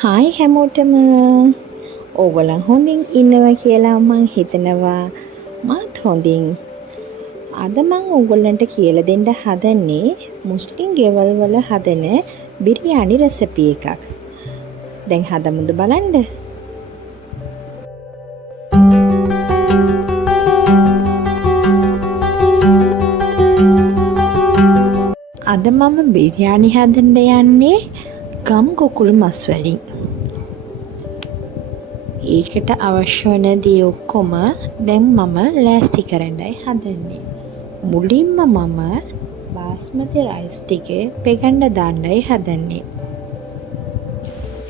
Hi හැමෝටම ඕගොල්ලන් හොඳින් ඉන්නවා කියලා මං හිතනවා මාත් හොඳින්. අද මං ඕගොල්ලන්ට කියලා දෙන්න හදන්නේ මුස්ලිම් ගෙවල් වල හදන බිරියානි රෙසිපි එකක්. දැන් හදමුද බලන්න. අද මම බිරියානි හදන්න යන්නේ ගම් කුකුළු මස් වලින්. ඒකට අවශ්‍ය වන දේ ඔක්කොම දැන් මම ලෑස්ති කරන්නයි හදන්නේ. මුලින්ම මම බාස්මති රයිස් ටික පෙගන්න දාන්නයි හදන්නේ.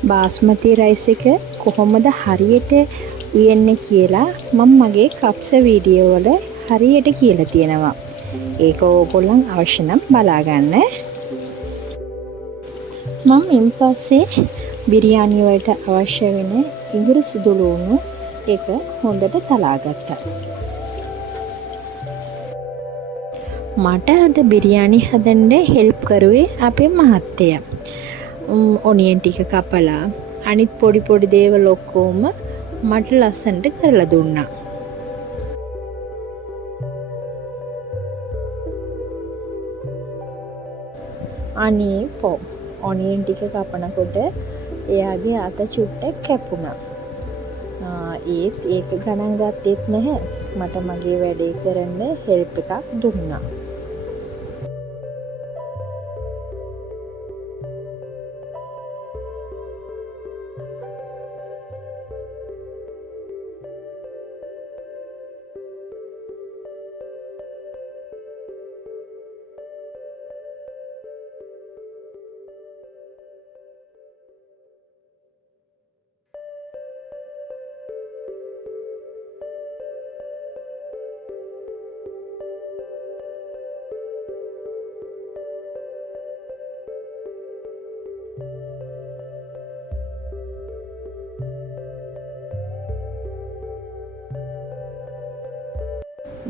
බාස්මති රයිස් එක කොහොමද හරියට උයන්නේ කියලා මම මගේ කප්ස වීඩියෝ වල හරියට කියලා තියෙනවා. ඒක ඕගොල්ලන් අවශ්‍ය නම් බලා ගන්න. මම ඊපස්සේ බිරියානි වලට අවශ්‍ය වෙන ඉඟුරු සුදු ලුණු එක හොඳට තලා ගත්තා. මට අද බිරියානි හදන්න හෙල්ප් කරුවේ අපේ මහත්තයා. ඔනියන් ටික කපලා අනිත් පොඩි පොඩි දේවල් ඔක්කොම මට ලස්සනට කරලා දුන්නා. අනේ ඔනියන් ටික කපනකොට එයාගේ අත චුට්ටක් කැපුණා. ඒක ගණන් ගත්තෙත් නැහැ. මට මගේ වැඩේ කරන්න හෙල්ප් එකක් දුන්නා.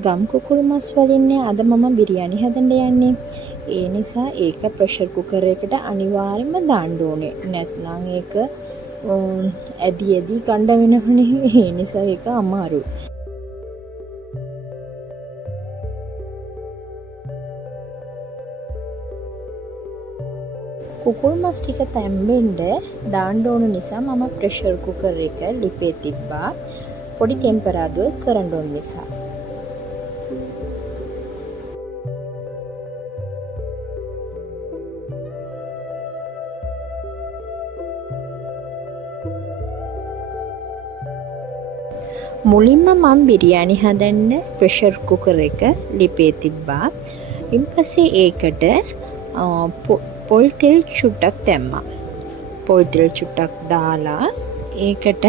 ගම් කුකුළු මස් වලින්නේ අද මම බිරියානි හදන්න යන්නේ. ඒ නිසා ඒක ප්‍රෙෂර් කුකර් එකට අනිවාර්යයෙන්ම දාන්න ඕනේ. නැත්නම් ඒක ඇදි ගන්න වෙනවනේ. ඒ නිසා ඒක අමාරුයි. කුකුළු මස් ටික තැම්බෙන්න දාන්න ඕන නිසා මම ප්‍රෙෂර් කුකර් එක ලිපේ තිබ්බා. පොඩි ටෙම්පරාදුර කරන්න ඕන නිසා. මුලින්ම මම බිරියානි හදන්න ප්‍රෙෂර් කුකර් එක ලිපේ තිබ්බා. ඊපස්සේ ඒකට පොල් තෙල් චුට්ටක් දැම්මා. පොල් තෙල් චුට්ටක් දාලා ඒකට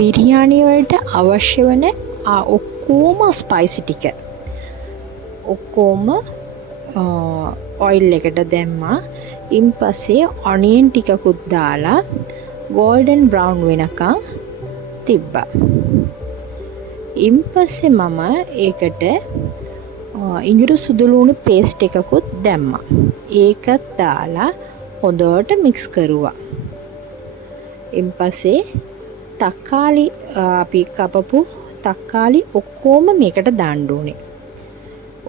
බිරියානි වලට අවශ්‍ය වෙන ඔක්කොම ස්පයිසි ටික ඔක්කොම ඔයිල් එකට දැම්මා. ඊපස්සේ ඔනියන් ටිකකුත් දාලා ගෝල්ඩන් බ්‍රවුන් වෙනකන් තිබ්බා. ඊපස්සේ මම ඒකට ඉඟුරු සුදු ලුණු පේස්ට් එකකුත් දැම්මා. ඒකත් දාලා හොඳට මික්ස් කරුවා. ඊපස්සේ තක්කාලි අපි කපපු තක්කාලි ඔක්කොම මේකට දාන්න ඕනේ.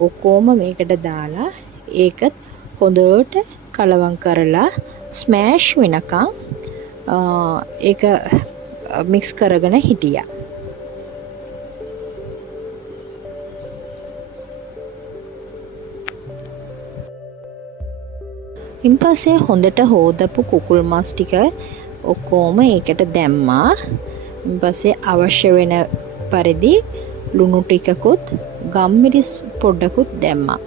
ඔක්කොම මේකට දාලා ඒකත් හොඳට කලවම් කරලා ස්මෑෂ් වෙනකන් ඒක මික්ස් කරගෙන හිටියා. ඊපස්සේ හොඳට හොදපු කුකුල් මස් ටික ඔක්කොම ඒකට දැම්මා. ඊපස්සේ අවශ්‍ය වෙන පරිදි ලුණු ටිකකුත් ගම්මිරිස් පොඩ්ඩකුත් දැම්මා.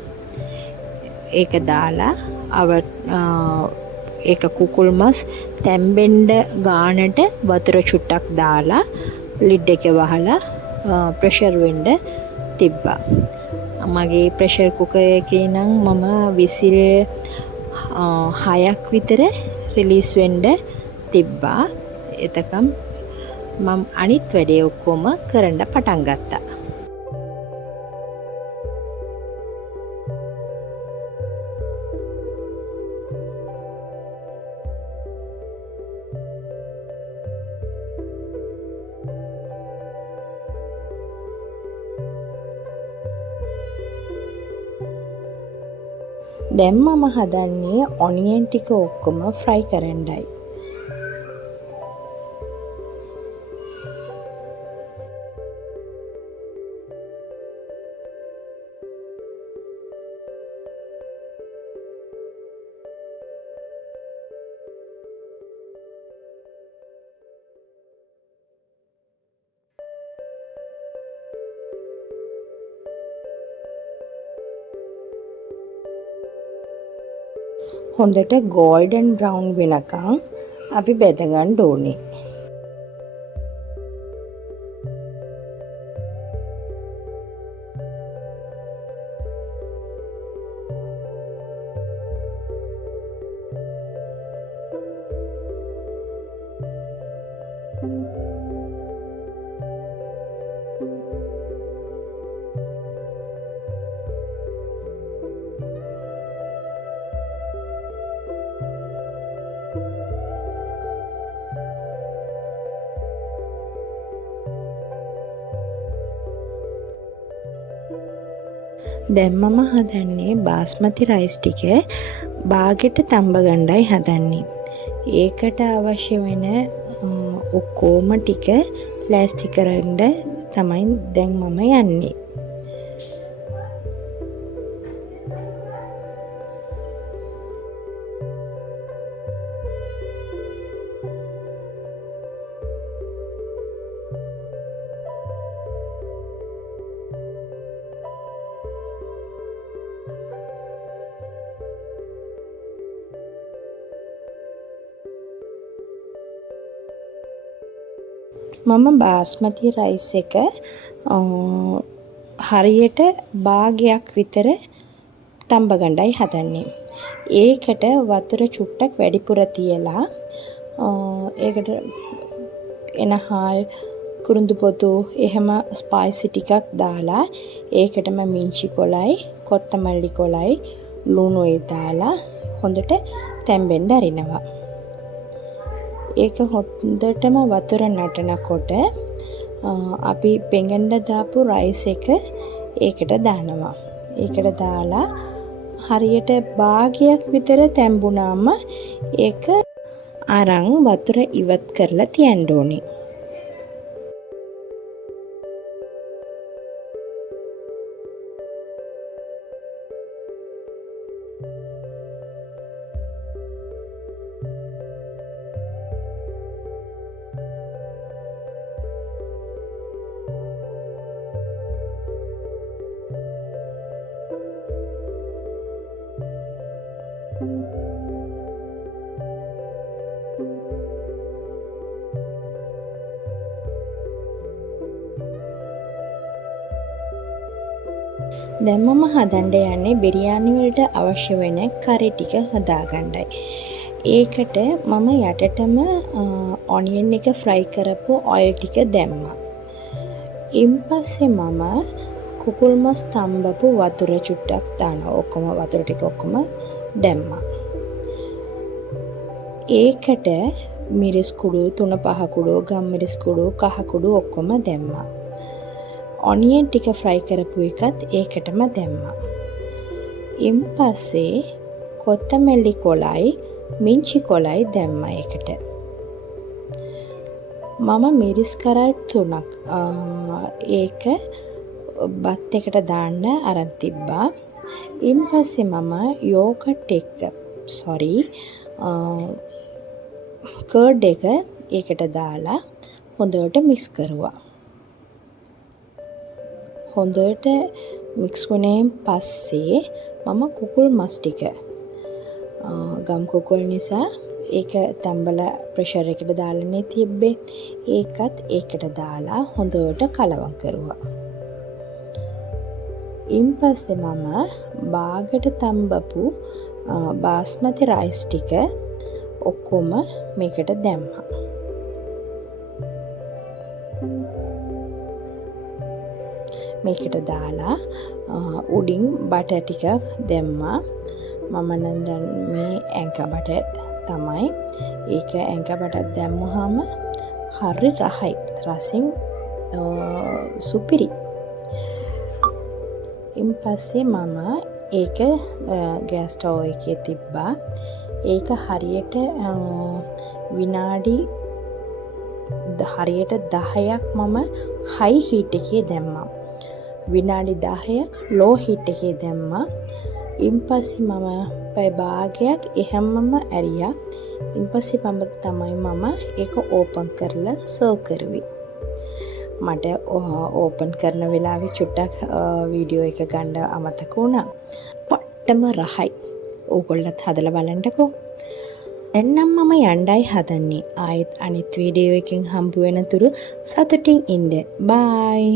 ඒක දාලා ඒක කුකුල් මස් තැම්බෙන්න ගානට වතුර චුට්ටක් දාලා ලිඩ් එක වහලා ප්‍රෙෂර් වෙන්න තිබ්බා. මගේ ප්‍රෙෂර් කුකර් එකේ නම් මම විසිල් 6ක් විතර රිලීස් වෙන්න තිබ්බා. එතකම් මම අනිත් වැඩේ ඔක්කොම කරන්න පටන් ගත්තා. දැන් මම හදන්නේ ඔනියන් ටික ඔක්කොම ෆ්‍රයි කරන්නයි. හොඳට ගෝල්ඩන් බ්‍රවුන් වෙනකම් අපි බෙද ගන්න ඕනේ. දැන් මම හදන්නේ බාස්මති රයිස් ටික බාගෙට තඹ ගණ්ඩයි හදන්නේ. ඒකට අවශ්‍ය වෙන ඔක්කොම ටික ලෑස්ති කරන්න තමයි දැන් මම යන්නේ. මම බාස්මති රයිස් එක හරියට භාගයක් විතර තඹ ගණ්ඩයි හදන්නේ. ඒකට වතුර චුට්ටක් වැඩිපුර තියලා ඒකට එනහල් කුරුඳු පොතු එහෙම ස්පයිසි ටිකක් දාලා ඒකටම මිංචි කොලයි කොත්තමල්ලි කොලයි ලුණුයි දාලා හොඳට තැම්බෙන්න අරිනවා. ඒක හොඳටම වතුර නටනකොට අපි පෙඟන්න දාපු රයිස් එක ඒකට දානවා. ඒකට දාලා හරියට භාගයක් විතර තැම්බුනාම ඒක අරන් වතුර ඉවත් කරලා තියන්න ඕනේ. දැන් මම හදන්න යන්නේ බිරියානි වලට අවශ්‍ය වෙන කරි ටික හදාගන්නයි. ඒකට මම යටටම ඔනියන් එක ෆ්‍රයි කරපු ඔයිල් ටික දැම්මා. ඊපස්සේ මම කුකුල් මස් තඹපු වතුර චුට්ටක් දානවා. ඔක්කොම වතුර ටික ඔක්කොම දැම්මා. ඒකට මිරිස් කුඩු 3-5 කුඩු, ගම්මිරිස් කුඩු, කහ කුඩු ඔක්කොම දැම්මා. ඔනියන් ටික ෆ්‍රයි කරපු එකත් ඒකටම දැම්මා. ඊපස්සේ කොත්තමල්ලි කොලයි, මිංචි කොලයි දැම්මා ඒකට. මම මිරිස් කරල් 3ක් ඒක බත් එකට දාන්න අරන් තිබ්බා. ඊපස්සේ මම යෝගට් එක කර්ඩ් එක ඒකට දාලා හොඳට මික්ස් කරුවා. හොඳට මික්ස් වුණාන් පස්සේ මම කුකුල් මස් ටික ගම් කුකුල් නිසා ඒක තම්බලා ප්‍රෙෂර් එකට දාලානේ තිබ්බේ. ඒකත් ඒකට දාලා හොඳට කලවම් කරුවා. ඊපස්සේ මම බාගට තම්බපු බාස්මති රයිස් ටික ඔක්කොම මේකට දැම්මා. මේකට දාලා උඩින් බටර් ටිකක් දැම්මා. මම නම් මේ ඇංක බටර් තමයි. ඒක ඇංක බටර් දැම්මහම හරි රහයි. රසින් සුපිරි. ඊපස්සේ මම ඒක ගෑස් ස්ටව් එකේ තිබ්බා. ඒක හරියට විනාඩි හරියට 10ක් මම හයි හීට් එකේ දැම්මා. විනාඩි 10ක් ලෝ හීට් එකේ දැම්මා. ඉන්පස්සේ මම පැය භාගයක් එහෙම්මම ඇරියා. ඉන්පස්සේ මම ඒක ඕපන් කරලා සර්ව් කරුවේ. මට ඕපන් කරන වෙලාවේ චුට්ටක් වීඩියෝ එක ගන්න අමතක වුණා. පට්ටම රහයි. ඕගොල්ලොත් හදලා බලන්නකෝ. එන්නම් මම යණ්ඩයි හදන්නේ. ආයෙත් අනිත් වීඩියෝ එකකින් හම්බ වෙනතුරු සතුටින් ඉන්න. බයි.